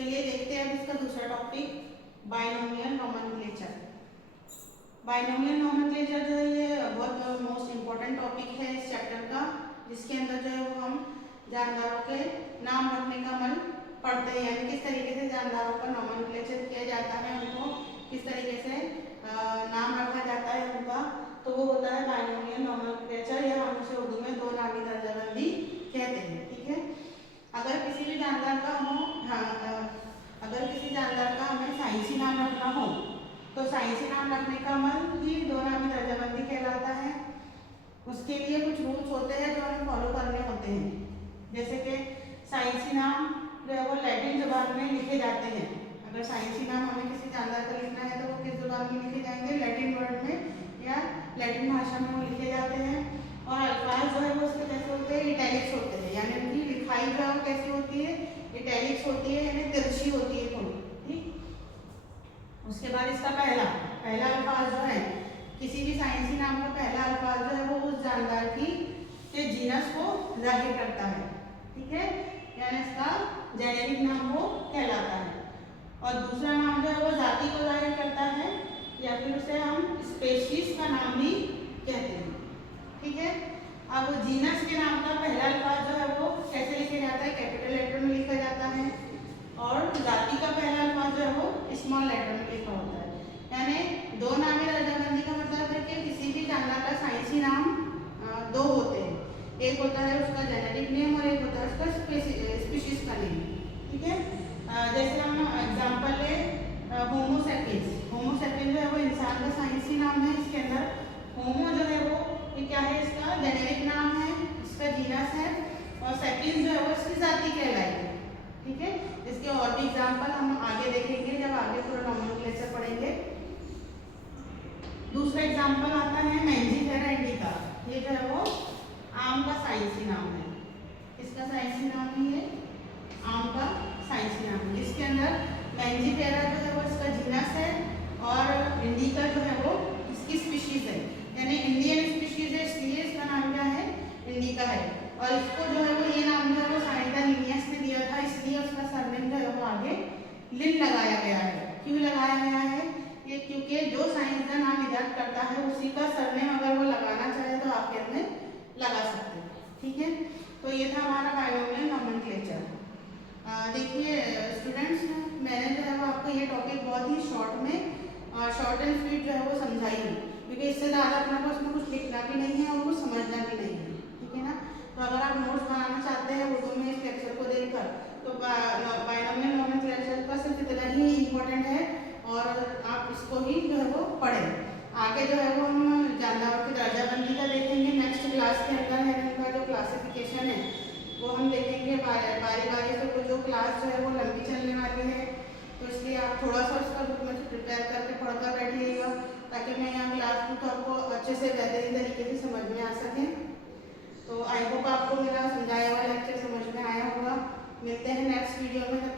चलिए देखते हैं अब इसका दूसरा topic, binomial nomenclature. Binomial nomenclature जो है ये बहुत मोस्ट इम्पोर्टेंट टॉपिक है इस चैप्टर का, जिसके अंदर जो है वो हम जानदारों के नाम रखने का अमल पढ़ते हैं, यानी किस तरीके से जानदारों का नोमेनक्लेचर किया जाता है, उनको किस तरीके से नाम रखा जाता है उनका, तो वो होता है बाइनोमियल नोमेनक्लेचर, या हम उसे उर्दू में दो नामी दर्जाबंदी कहते हैं। ठीक है, अगर किसी भी जानदार का अगर किसी जानदार का हमें साइंसी नाम रखना हो तो साइंसी नाम रखने का अमल ही दो नामी दर्जाबंदी कहलाता है। उसके लिए कुछ रूल्स होते हैं जो हमें फॉलो करने होते हैं, जैसे कि साइंसी नाम जो है वो लैटिन जुबान में लिखे जाते हैं। अगर साइंसी नाम हमें किसी जानदार का लिखना है तो वो किस जुबान में लिखे जाएंगे, लैटिन वर्ड में या लैटिन भाषा में वो लिखे जाते हैं। और अल्फाज जो है वो उसके कैसे होते हैं, इटैलिक्स होते हैं, यानी उनकी लिखाई जो है कैसी होती है, इटैलिक्स होती है, यानी तिरछी होती है थोड़ी। ठीक, उसके बाद इसका पहला अल्फाज जो है, किसी भी साइंसी नाम का पहला अल्फाज जो है वो उस जानदार की के जीनस को जाहिर करता है। ठीक है, यानी इसका जेनेरिक नाम वो कहलाता है। और दूसरा नाम जो है वो जाति को जाहिर करता है, या फिर उसे हम स्पेशीज का नाम भी कहते हैं। ठीक है, अब जीनस के नाम का पहला अल्फाज जो है वो कैसे लिखा जाता है, कैपिटल लेटर में लिखा जाता है, और जाति का पहला अल्फाज जो है वो स्मॉल लेटर में लिखा होता है। यानी दो नामी दर्जाबंदी का मतलब है कि किसी भी जानदार का साइंसी नाम दो होते हैं, एक होता है उसका जेनेरिक नेम और एक होता है उसका स्पीशीज का नेम। ठीक है, जैसे हम एग्जांपल ले होमो सेपियंस। होमो सेपियंस जो है वो इंसान का साइंसी नाम है। इसके अंदर होमो जो है वो ये क्या है, इसका जेनेरिक नाम है, इसका जीनस है, और सेपियंस जो है वो इसकी जाति कहलाएगी। ठीक है, इसके और भी एग्जांपल हम आगे देखेंगे जब आगे पूरा नोमेनक्लेचर पढ़ेंगे। दूसरा एग्जांपल आता है मैंजीफेरा इंडिका। ये जो है वो आम का साइंसी नाम है, इसका साइंसी नाम ही है, आम का साइंसी नाम है, जिसके अंदर मैंजीफेरा जो है वो इसका जीनस है और इंडिका जो है वो इसकी स्पीशीज है, यानी इंडियन स्पीशीज है, इसलिए इसका नाम क्या है, इंडिका है। और इसको जो है वो ये नाम जो है वो साइंटिस्ट लिनियस ने दिया था, इसलिए उसका सरनेम जो है वो आगे लिन लगाया गया है। क्यों लगाया गया है ये, क्योंकि जो साइंसदान नाम इजाद करता है उसी का सरनेम अगर वो लगाना चाहे तो आखिर में लगा सकते हैं। ठीक है, तो ये था हमारा बाइनोमियल नोमेनक्लेचर। देखिए स्टूडेंट्स, मैंने जो है वो आपको ये टॉपिक बहुत ही शॉर्ट एंड स्वीट जो है वो समझाई है, क्योंकि इससे ज़्यादा अपना को उसमें कुछ लिखना भी नहीं है और कुछ समझना भी नहीं है। ठीक है ना, तो अगर आप नोट्स बनाना चाहते हैं उर्दू में इस लेक्चर को देखकर, तो बाइनोमियल नोमेनक्लेचर का सिर्फ इतना ही इम्पोर्टेंट है और आप इसको ही जो है वो पढ़ें। आगे जो है वो हम जानदारों की दर्जाबंदी का देखेंगे नेक्स्ट क्लास के अंदर है, उनका जो क्लासिफिकेशन है वो हम देखेंगे बारी बारी से। तो जो क्लास जो है वो लंबी चलने वाली है, तो इसलिए आप थोड़ा सा उसका बुक में प्रिपेयर करके पढ़कर बैठिएगा, ताकि मैं यहाँ क्लास को तो आपको अच्छे से बेहतरीन तरीके से समझ में आ सके। तो आई होप आपको मेरा समझाया हुआ लेक्चर समझ में आया होगा। मिलते हैं नेक्स्ट वीडियो में।